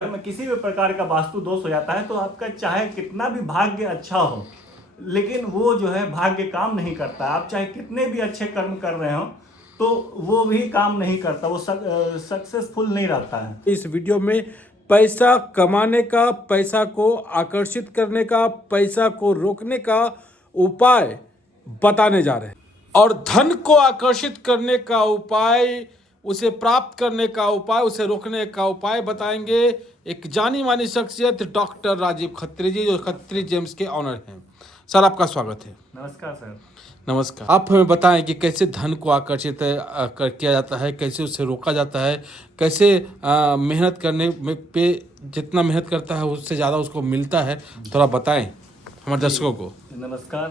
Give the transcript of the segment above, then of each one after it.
में किसी भी प्रकार का वास्तु दोष हो जाता है तो आपका चाहे कितना भी भाग्य अच्छा हो, लेकिन वो जो है भाग्य काम नहीं करता। आप चाहे कितने भी अच्छे कर्म कर रहे हो तो वो भी काम नहीं करता, वो सक्सेसफुल नहीं रहता है। इस वीडियो में पैसा कमाने का, पैसा को आकर्षित करने का, पैसा को रोकने का उपाय बताने जा रहे हैं। और धन को आकर्षित करने का उपाय, उसे प्राप्त करने का उपाय, उसे रोकने का उपाय बताएंगे एक जानी मानी शख्सियत डॉक्टर राजीव खत्री जी, जो खत्री जेम्स के ऑनर हैं। सर, आपका स्वागत है। नमस्कार सर। नमस्कार। आप हमें बताएं कि कैसे धन को आकर्षित किया जाता है, कैसे उसे रोका जाता है, कैसे मेहनत करने पे जितना मेहनत करता है उससे ज़्यादा उसको मिलता है। थोड़ा बताएं हमारे दर्शकों को। नमस्कार।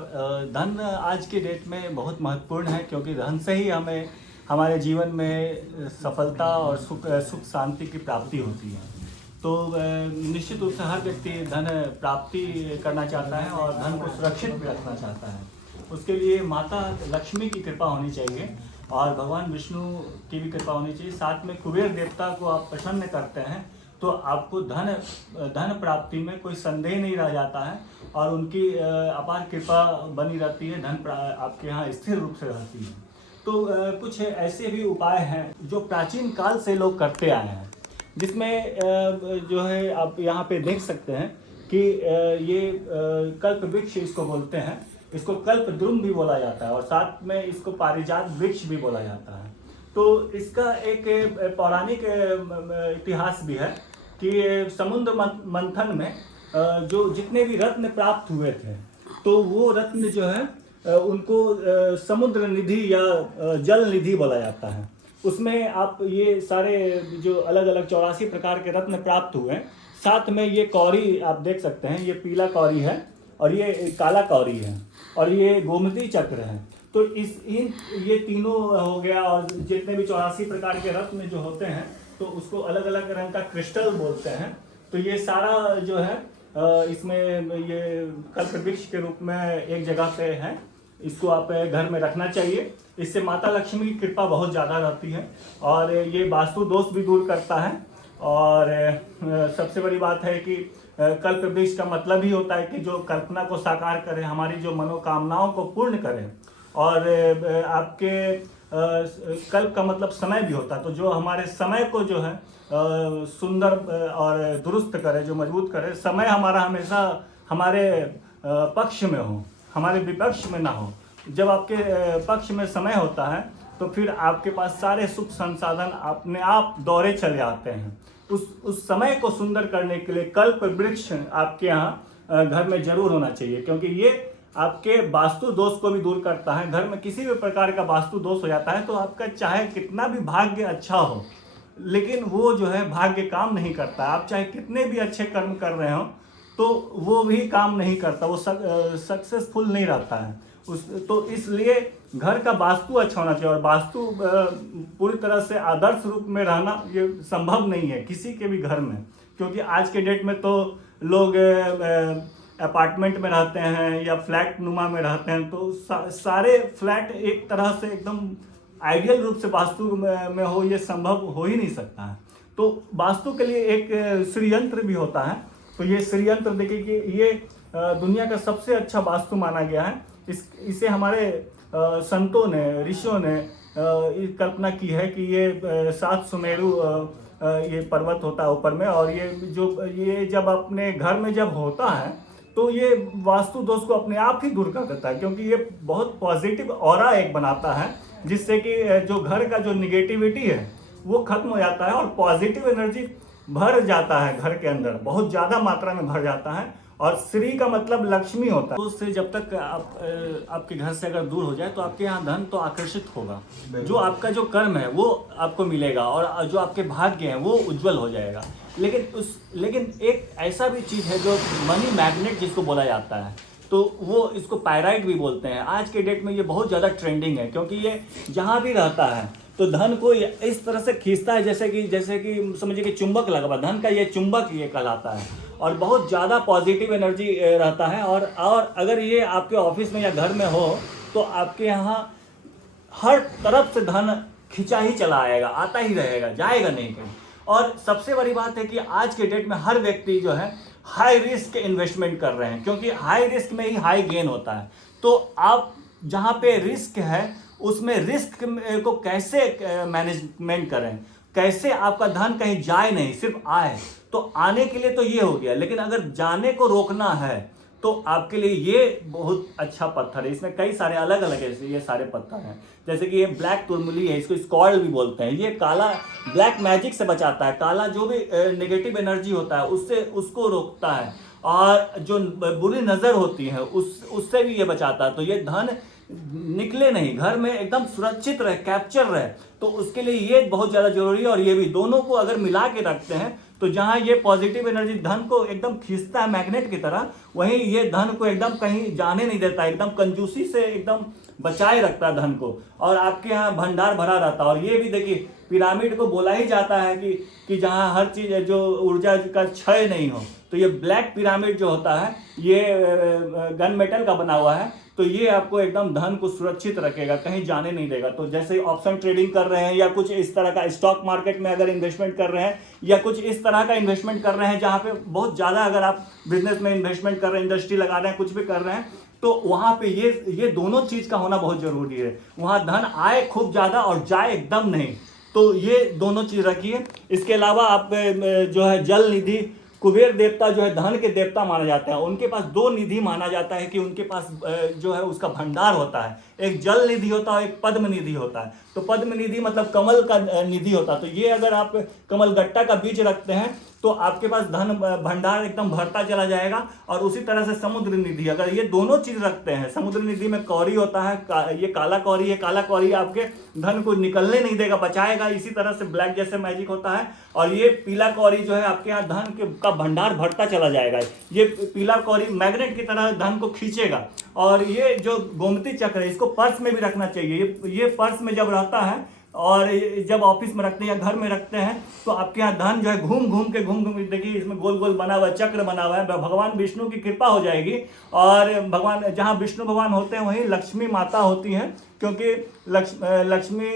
धन आज की डेट में बहुत महत्वपूर्ण है, क्योंकि धन से ही हमें हमारे जीवन में सफलता और सुख शांति की प्राप्ति होती है। तो निश्चित रूप से हर व्यक्ति धन प्राप्ति करना चाहता है और धन को सुरक्षित भी रखना चाहता है। उसके लिए माता लक्ष्मी की कृपा होनी चाहिए और भगवान विष्णु की भी कृपा होनी चाहिए। साथ में कुबेर देवता को आप प्रसन्न करते हैं तो आपको धन प्राप्ति में कोई संदेह नहीं रह जाता है और उनकी अपार कृपा बनी रहती है। धन आपके यहाँ स्थिर रूप से रहती है। तो कुछ ऐसे भी उपाय हैं जो प्राचीन काल से लोग करते आए हैं, जिसमें जो है आप यहाँ पे देख सकते हैं कि ये कल्प वृक्ष इसको बोलते हैं। इसको कल्प द्रुम भी बोला जाता है और साथ में इसको पारिजात वृक्ष भी बोला जाता है। तो इसका एक पौराणिक इतिहास भी है कि समुद्र मंथन में जो जितने भी रत्न प्राप्त हुए थे, तो वो रत्न जो है उनको समुद्र निधि या जल निधि बोला जाता है। उसमें आप ये सारे जो अलग अलग 84 प्रकार के रत्न प्राप्त हुए, साथ में ये कौड़ी आप देख सकते हैं, ये पीला कौड़ी है और ये काला कौड़ी है और ये गोमती चक्र है। तो ये तीनों हो गया और जितने भी 84 प्रकार के रत्न जो होते हैं तो उसको अलग अलग रंग का क्रिस्टल बोलते हैं। तो ये सारा जो है इसमें ये कल्प वृक्ष के रूप में एक जगह पे है। इसको आप घर में रखना चाहिए। इससे माता लक्ष्मी की कृपा बहुत ज़्यादा रहती है और ये वास्तु दोष भी दूर करता है। और सबसे बड़ी बात है कि कल्प वृक्ष का मतलब ही होता है कि जो कल्पना को साकार करे, हमारी जो मनोकामनाओं को पूर्ण करे। और आपके कल्प का मतलब समय भी होता है, तो जो हमारे समय को जो है सुंदर और दुरुस्त करे, जो मजबूत करे। समय हमारा हमेशा हमारे पक्ष में हो, हमारे विपक्ष में ना हो। जब आपके पक्ष में समय होता है तो फिर आपके पास सारे सुख संसाधन अपने आप दौरे चले आते हैं। उस समय को सुंदर करने के लिए कल्प वृक्ष आपके यहाँ घर में जरूर होना चाहिए, क्योंकि ये आपके वास्तु दोष को भी दूर करता है। घर में किसी भी प्रकार का वास्तु दोष हो जाता है तो आपका चाहे कितना भी भाग्य अच्छा हो, लेकिन वो जो है भाग्य काम नहीं करता। आप चाहे कितने भी अच्छे कर्म कर रहे हो तो वो भी काम नहीं करता, वो सक्सेसफुल नहीं रहता है। तो इसलिए घर का वास्तु अच्छा होना चाहिए। और वास्तु पूरी तरह से आदर्श रूप में रहना ये संभव नहीं है किसी के भी घर में, क्योंकि आज के डेट में तो लोग अपार्टमेंट में रहते हैं या फ्लैट नुमा में रहते हैं। तो सारे फ्लैट एक तरह से एकदम आइडियल रूप से वास्तु में हो, ये संभव हो ही नहीं सकता है। तो वास्तु के लिए एक श्रीयंत्र भी होता है। तो ये श्रीयंत्र देखिए कि ये दुनिया का सबसे अच्छा वास्तु माना गया है। इसे हमारे संतों ने, ऋषियों ने कल्पना की है कि ये 7 सुमेरु ये पर्वत होता है ऊपर में, और ये जब अपने घर में जब होता है तो ये वास्तु दोष को अपने आप ही दूर कर देता है, क्योंकि ये बहुत पॉजिटिव ऑरा एक बनाता है, जिससे कि जो घर का जो निगेटिविटी है वो खत्म हो जाता है और पॉजिटिव एनर्जी भर जाता है घर के अंदर, बहुत ज़्यादा मात्रा में भर जाता है। और श्री का मतलब लक्ष्मी होता है। तो उससे जब तक आपके घर से अगर दूर हो जाए तो आपके यहाँ धन तो आकर्षित होगा, जो आपका जो कर्म है वो आपको मिलेगा और जो आपके भाग्य हैं वो उज्जवल हो जाएगा। लेकिन एक ऐसा भी चीज़ है जो मनी मैग्नेट जिसको बोला जाता है, तो वो इसको पायराइट भी बोलते हैं। आज के डेट में ये बहुत ज़्यादा ट्रेंडिंग है, क्योंकि ये जहाँ भी रहता है तो धन को इस तरह से खींचता है जैसे कि समझिए कि चुंबक लगा हुआ। धन का ये चुंबक ये कहलाता है और बहुत ज़्यादा पॉजिटिव एनर्जी रहता है। और अगर ये आपके ऑफिस में या घर में हो तो आपके यहाँ हर तरफ से धन खिंचा ही चला आएगा, आता ही रहेगा, जाएगा नहीं कहीं। और सबसे बड़ी बात है कि आज के डेट में हर व्यक्ति जो है हाई रिस्क इन्वेस्टमेंट कर रहे हैं, क्योंकि हाई रिस्क में ही हाई गेन होता है। तो आप जहाँ पे रिस्क है उसमें रिस्क को कैसे मैनेजमेंट करें, कैसे आपका धन कहीं जाए नहीं, सिर्फ आए। तो आने के लिए तो ये हो गया, लेकिन अगर जाने को रोकना है तो आपके लिए ये बहुत अच्छा पत्थर है। इसमें कई सारे अलग अलग ऐसे ये सारे पत्थर हैं, जैसे कि ये ब्लैक तुरमुली है, इसको स्कॉल्ड भी बोलते हैं। ये काला ब्लैक मैजिक से बचाता है, काला जो भी नेगेटिव एनर्जी होता है उससे उसको रोकता है, और जो बुरी नज़र होती है उससे भी ये बचाता है। तो ये धन निकले नहीं, घर में एकदम सुरक्षित रहे, कैप्चर रहे, तो उसके लिए ये बहुत ज़्यादा जरूरी है। और ये भी दोनों को अगर मिला के रखते हैं तो जहाँ ये पॉजिटिव एनर्जी धन को एकदम खींचता है मैग्नेट की तरह, वहीं ये धन को एकदम कहीं जाने नहीं देता, एकदम कंजूसी से एकदम बचाए रखता है धन को, और आपके यहाँ भंडार भरा रहता है। और ये भी देखिए पिरामिड को बोला ही जाता है कि जहाँ हर चीज़ जो ऊर्जा का क्षय नहीं हो। तो ये ब्लैक पिरामिड जो होता है ये गन मेटल का बना हुआ है, तो ये आपको एकदम धन को सुरक्षित रखेगा, कहीं जाने नहीं देगा। तो जैसे ऑप्शन ट्रेडिंग कर रहे हैं या कुछ इस तरह का स्टॉक मार्केट में अगर इन्वेस्टमेंट कर रहे हैं या कुछ इस तरह का इन्वेस्टमेंट कर रहे हैं जहाँ पे बहुत ज़्यादा अगर आप बिजनेस में इन्वेस्टमेंट कर रहे हैं, इंडस्ट्री लगा रहे हैं, कुछ भी कर रहे हैं, तो वहाँ पे ये दोनों चीज़ का होना बहुत ज़रूरी है। वहाँ धन आए खूब ज़्यादा और जाए एकदम नहीं, तो ये दोनों चीज़ रखिए। इसके अलावा आप जो है जल निधि, कुबेर देवता जो है धन के देवता माना जाता है, उनके पास दो निधि माना जाता है कि उनके पास जो है उसका भंडार होता है। एक जल निधि होता है, एक पद्म निधि होता है। तो पद्म निधि मतलब कमल का निधि होता है। तो ये अगर आप कमल गट्टा का बीज रखते हैं तो आपके पास धन भंडार एकदम भरता चला जाएगा। और उसी तरह से समुद्र निधि, अगर ये दोनों चीज रखते हैं, समुद्र निधि में कौड़ी होता है, ये काला कौड़ी है, काला कौड़ी आपके धन को निकलने नहीं देगा, बचाएगा। इसी तरह से ब्लैक जैसे मैजिक होता है, और ये पीला कौड़ी जो है आपके यहाँ धन का भंडार भरता चला जाएगा। ये पीला कौड़ी मैग्नेट की तरह धन को खींचेगा। और ये जो गोमती चक्र है इसको पर्स में भी रखना चाहिए। ये पर्स में जब रहता है और जब ऑफिस में रखते हैं या घर में रखते हैं तो आपके यहाँ धन जो है घूम घूम के देखिए इसमें गोल गोल बना हुआ चक्र बना हुआ है। भगवान विष्णु की कृपा हो जाएगी। और भगवान जहाँ विष्णु भगवान होते हैं वहीं लक्ष्मी माता होती हैं, क्योंकि लक्ष्मी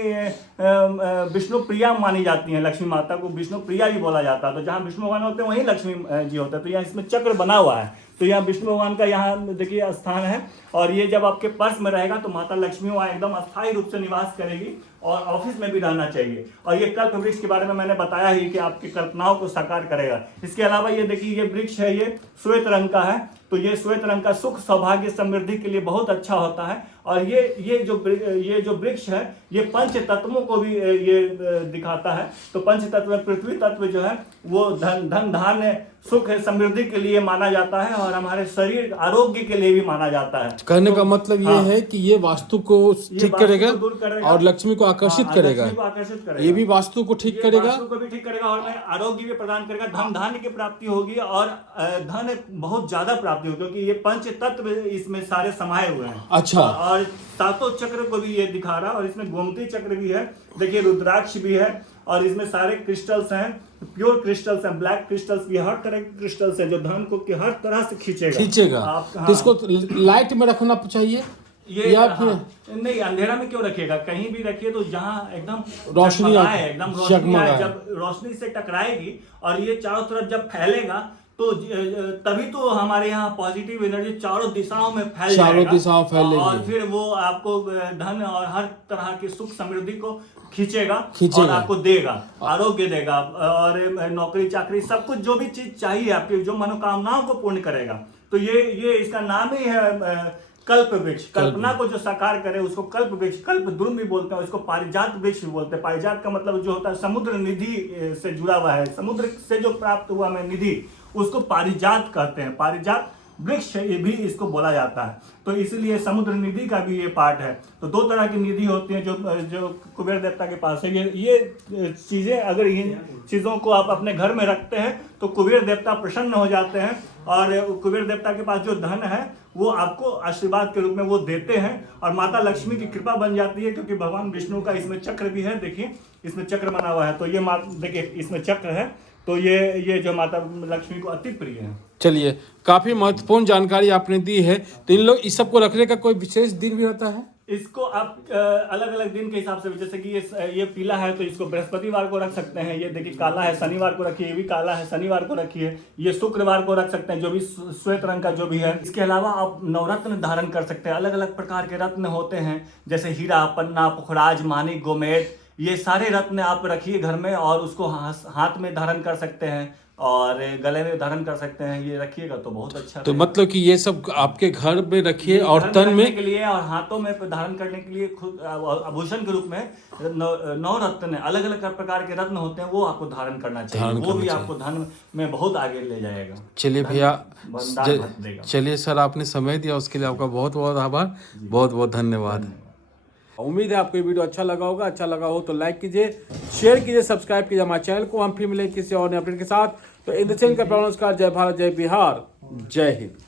विष्णु प्रिया मानी जाती हैं। लक्ष्मी माता को विष्णु प्रिया भी बोला जाता है। तो जहाँ विष्णु भगवान होते हैं वहीं लक्ष्मी जी होते हैं। तो यहाँ इसमें चक्र बना हुआ है, तो यहाँ विष्णु भगवान का यहाँ देखिए स्थान है। और ये जब आपके पर्स में रहेगा तो माता लक्ष्मी वहाँ एकदम अस्थायी रूप से निवास करेगी, और ऑफिस में भी रहना चाहिए। और ये कल्प वृक्ष के बारे में मैंने बताया ही कि आपकी कल्पनाओं को साकार करेगा। इसके अलावा ये देखिए ये वृक्ष है, ये श्वेत रंग का है। तो ये श्वेत रंग का सुख सौभाग्य समृद्धि के लिए बहुत अच्छा होता है। और ये जो वृक्ष है ये पंच तत्वों को भी ये दिखाता है। तो पंच तत्व पृथ्वी तत्व जो है वो धन धान्य सुख समृद्धि के लिए माना जाता है, और हमारे शरीर आरोग्य के लिए भी माना जाता है। कहने का मतलब ये है कि ये वास्तु को ठीक करेगा और लक्ष्मी को आकर्षित करेगा। ये भी वास्तु को ठीक करेगा, वास्तु को भी ठीक करेगा, और आरोग्य भी प्रदान करेगा। धन धान्य की प्राप्ति होगी और धन बहुत ज्यादा प्राप्ति होगी, क्योंकि ये पंच तत्व इसमें सारे समाये हुए हैं। अच्छा। और सातों चक्र को भी ये दिखा रहा है। और इसमें गोमती चक्र भी है, देखिए रुद्राक्ष भी है, और इसमें सारे क्रिस्टल्स हैं, प्योर क्रिस्टल्स हैं, ब्लैक क्रिस्टल्स भी, हर तरह के क्रिस्टल्स हैं जो धन को हर तरह से खींचेगा। तो इसको लाइट में रखना चाहिए ये या फिर नहीं, अंधेरा में क्यों रखिएगा, कहीं भी रखिए तो जहाँ एकदम रोशनी आए, एकदम रोशनी आए। जब रोशनी से टकराएगी और ये चारों तरफ जब फैलेगा तो तभी तो हमारे यहाँ पॉजिटिव एनर्जी चारों दिशाओं में फैलेगी, और फिर वो आपको धन और हर तरह की सुख समृद्धि को खींचेगा और आपको देगा, आरोग्य देगा, और नौकरी चाकरी सब कुछ जो भी चीज चाहिए आपकी, जो मनोकामनाओं को पूर्ण करेगा। तो ये इसका नाम ही है कल्प वृक्ष। कल्पना को जो साकार करे उसको कल्प वृक्ष, कल्प द्रुम भी बोलते हैं, उसको पारिजात वृक्ष भी बोलते हैं। पारिजात का मतलब जो होता है समुद्र निधि से जुड़ा हुआ है, समुद्र से जो प्राप्त हुआ में निधि, उसको पारिजात कहते हैं। पारिजात वृक्ष ये भी इसको बोला जाता है। तो इसलिए समुद्र निधि का भी ये पार्ट है। तो दो तरह की निधि होती है जो कुबेर देवता के पास है। ये चीजें अगर इन चीजों को आप अपने घर में रखते हैं तो कुबेर देवता प्रसन्न हो जाते हैं, और कुबेर देवता के पास जो धन है वो आपको आशीर्वाद के रूप में वो देते हैं, और माता लक्ष्मी की कृपा बन जाती है, क्योंकि भगवान विष्णु का इसमें चक्र भी है। देखिए इसमें चक्र बना हुआ है, तो ये देखिए इसमें चक्र है, तो ये जो माता लक्ष्मी को अति प्रिय है। चलिए, काफी महत्वपूर्ण जानकारी आपने दी है। तो इन लोग इस सब को रखने का कोई विशेष दिन भी होता है? इसको आप अलग अलग दिन के हिसाब से, जैसे कि ये पीला है तो इसको बृहस्पतिवार को रख सकते हैं। ये देखिए काला है, शनिवार को रखिए। ये भी काला है, शनिवार को रखिए। ये शुक्रवार को रख सकते हैं, जो भी श्वेत रंग का जो भी है। इसके अलावा आप नवरत्न धारण कर सकते हैं। अलग अलग प्रकार के रत्न होते हैं, जैसे हीरा, पन्ना, पुखराज, माणिक, गोमेद, ये सारे रत्न आप रखिए घर में और उसको हाथ में धारण कर सकते हैं और गले में धारण कर सकते हैं। ये रखिएगा तो बहुत अच्छा तो रहेगा। मतलब कि ये सब आपके घर में रखिए और धारण तन करने में के लिए और हाथों में धारण करने के लिए खुद आभूषण के रूप में नौ रत्न, अलग अलग प्रकार के रत्न होते हैं, वो आपको धारण करना चाहिए। धारण वो करना भी चाहिए। आपको धन में बहुत आगे ले जाएगा। चलिए भैया, वरदान भर देगा। चलिए सर, आपने समय दिया उसके लिए आपका बहुत बहुत आभार, बहुत बहुत धन्यवाद। उम्मीद है आपको ये वीडियो अच्छा लगा होगा। अच्छा लगा हो तो लाइक कीजिए, शेयर कीजिए, सब्सक्राइब कीजिए हमारे चैनल को। हम फिर मिलेंगे किसी और नए अपडेट के साथ। तो इन द चैनल का नमस्कार। जय भारत, जय बिहार, जय हिंद।